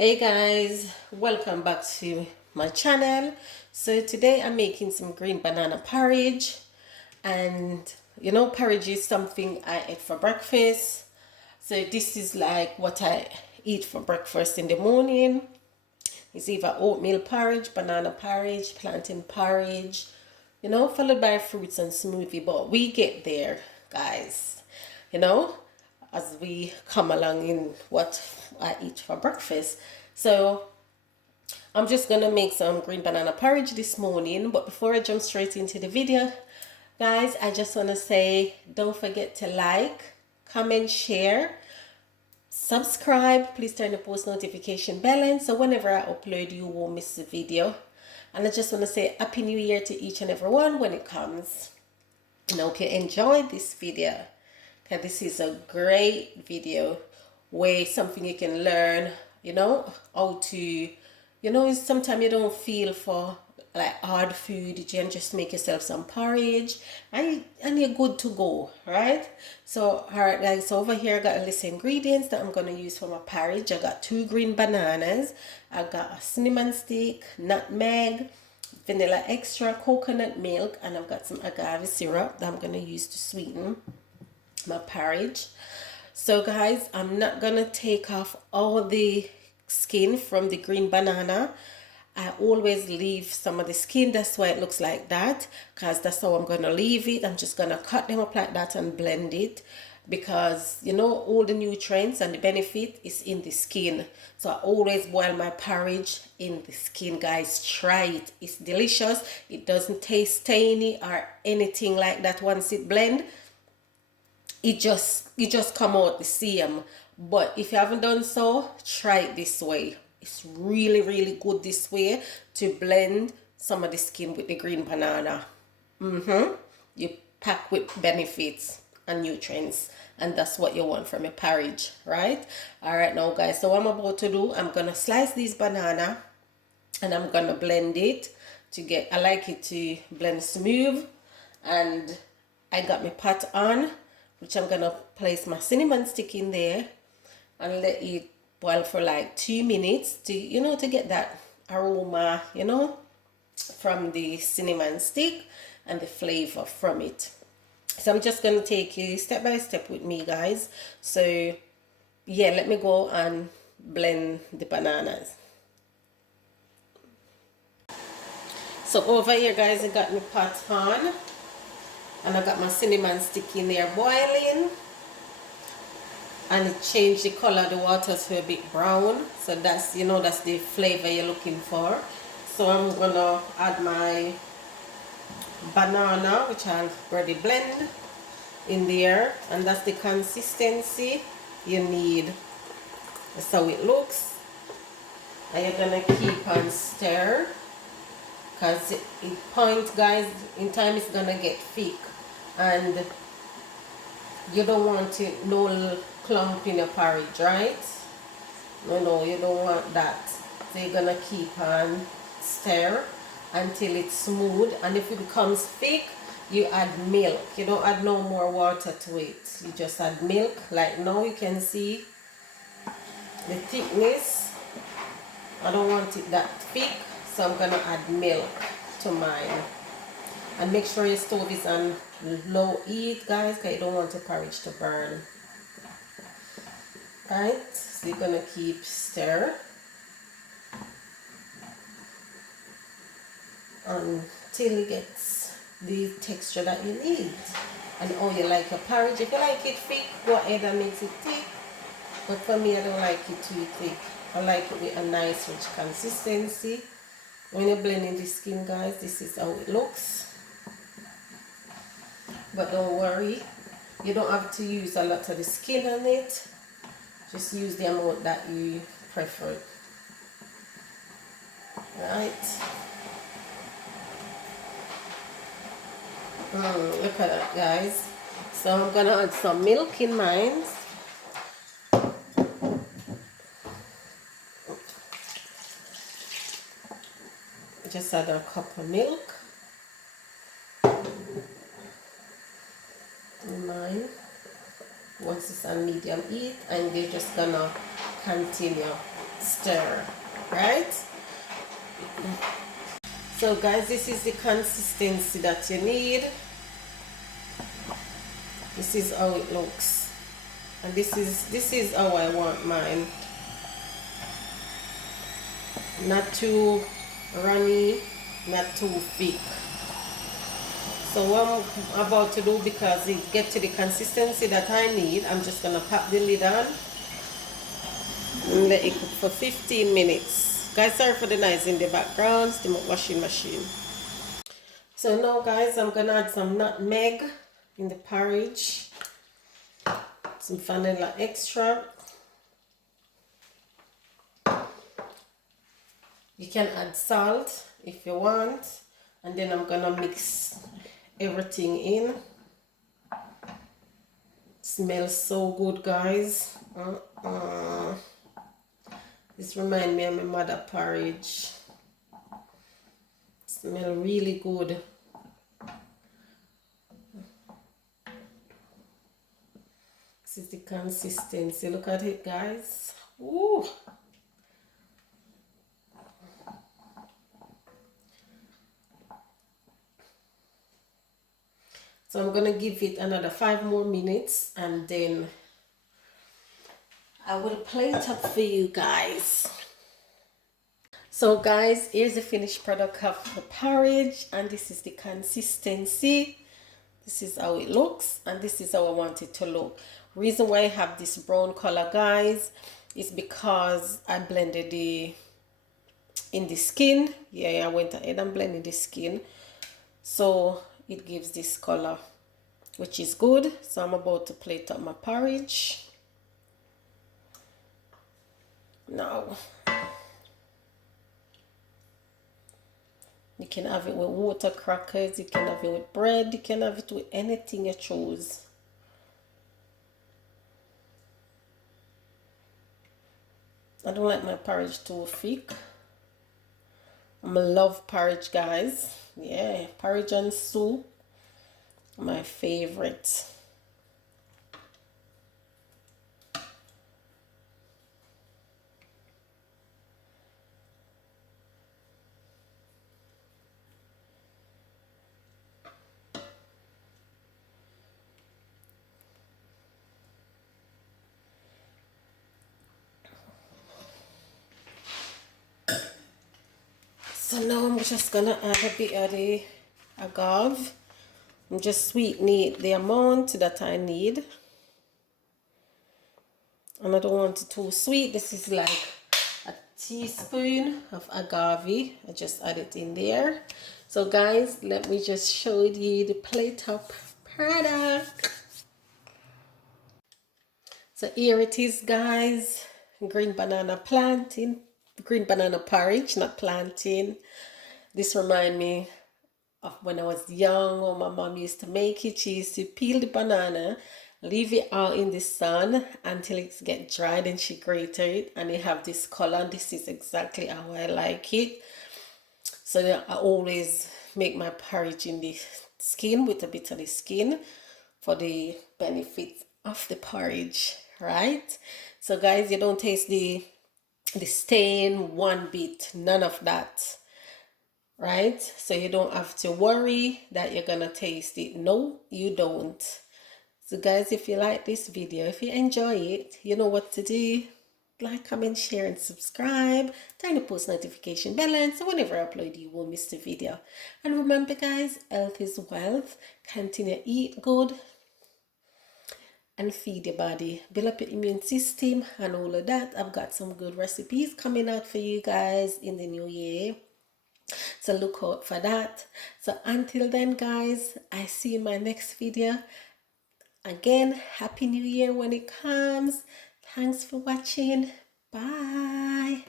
Hey guys, welcome back to my channel. So today I'm making some green banana porridge, and porridge is something I eat for breakfast. So this is like what I eat for breakfast in the morning. It's either oatmeal porridge, banana porridge, plantain porridge, followed by fruits and smoothie. But we get there, guys, you know as we come along in what I eat for breakfast. So I'm just gonna make some green banana porridge this morning. But before I jump straight into the video, guys, I just want to say don't forget to like, comment, share, subscribe. Please turn the post notification bell on so whenever I upload you won't miss the video. And I just want to say happy new year to each and every one when it comes. And I hope you enjoyed this video. Okay, this is a great video where something you can learn, how to, sometimes you don't feel for like hard food. You can just make yourself some porridge and you're good to go, right? So, all right, guys, so over here I got a list of ingredients that I'm going to use for my porridge. I got 2 green bananas. I got a cinnamon stick, nutmeg, vanilla extra, coconut milk, and I've got some agave syrup that I'm going to use to sweeten my porridge. So guys, I'm not gonna take off all the skin from the green banana. I always leave some of the skin, that's why it looks like that, because that's how I'm gonna leave it. I'm just gonna cut them up like that and blend it, because all the nutrients and the benefit is in the skin. So I always boil my porridge in the skin, guys. Try it, it's delicious. It doesn't taste tainy or anything like that. Once it blend, it just come out the same. But if you haven't done so, try it this way. It's really good this way to blend some of the skin with the green banana. You pack with benefits and nutrients, and that's what you want from your porridge, right? All right, now guys, so what I'm about to do, I'm gonna slice this banana and I'm gonna blend it to get, I like it to blend smooth. And I got my pot on, which I'm gonna place my cinnamon stick in there and let it boil for like 2 minutes to to get that aroma from the cinnamon stick and the flavor from it. So I'm just gonna take you step by step with me, guys. So yeah, let me go and blend the bananas. So over here, guys, I got my pot on and I got my cinnamon stick in there boiling, and it changed the color of the water to a bit brown. So that's that's the flavor you're looking for. So I'm gonna add my banana, which I've already blend in there, and that's the consistency you need. That's how it looks. And you're gonna keep on stir, because it point, guys, in time it's gonna get thick, and you don't want it no clump in your porridge, right? No, you don't want that. So you're gonna keep on stir until it's smooth, and if it becomes thick, you add milk. You don't add no more water to it. You just add milk. Like now you can see the thickness. I don't want it that thick, so I'm gonna add milk to mine. And make sure your stove is on low heat, guys, because you don't want your porridge to burn. Right, so you're gonna keep stir until it gets the texture that you need. And oh, you like your porridge. If you like it thick, go ahead and make it thick. But for me, I don't like it too thick. I like it with a nice rich consistency. When you're blending the skin, guys, this is how it looks. But don't worry, you don't have to use a lot of the skin on it. Just use the amount that you prefer. Right? Look at that, guys. So I'm gonna add some milk in mine. Just add a cup of milk in mine. Once it's on medium heat, and you're just gonna continue stir, right? So guys, this is the consistency that you need. This is how it looks, and this is how I want mine. Not too runny, not too thick. So what I'm about to do, because it get to the consistency that I need, I'm just gonna pop the lid on and let it cook for 15 minutes. Guys, sorry for the noise in the background, it's the washing machine. So now guys, I'm gonna add some nutmeg in the porridge, some vanilla extract. You can add salt if you want, and then I'm gonna mix everything in. Smells so good, guys. This reminds me of my mother porridge. Smell really good. This is the consistency. Look at it, guys. Ooh. So I'm gonna give it another 5 more minutes, and then I will plate up for you guys. So guys, here's the finished product of the porridge, and this is the consistency. This is how it looks, and this is how I want it to look. Reason why I have this brown color, guys, is because I blended in the skin. Yeah, I went ahead and blended the skin, so it gives this color, which is good. So I'm about to plate up my porridge now. You can have it with water crackers, you can have it with bread, you can have it with anything you choose. I don't like my porridge too thick. I love porridge, guys. Yeah, porridge and soup, my favorite. So now I'm just gonna add a bit of the agave. I'm just sweetening the amount that I need. And I don't want it too sweet. This is like a teaspoon of agave. I just add it in there. So guys, let me just show you the plate up product. So here it is, guys. Green banana plantain. Green banana porridge, not plantain. This reminds me of when I was young, or my mom used to make it. She used to peel the banana, leave it out in the sun until it gets dry, then she grated it, and it have this color. And this is exactly how I like it. So I always make my porridge in the skin, with a bit of the skin, for the benefit of the porridge, right? So guys, you don't taste the stain one bit, none of that, right? So you don't have to worry that you're gonna taste it. No, you don't. So guys, if you like this video, if you enjoy it, you know what to do. Like, comment, share, and subscribe. Turn the post notification bell on, so whenever I upload, you won't miss the video. And remember guys, health is wealth. Continue to eat good and feed your body, build up your immune system and all of that. I've got some good recipes coming out for you guys in the new year, so look out for that. So until then guys, I see you in my next video. Again, happy new year when it comes. Thanks for watching. Bye.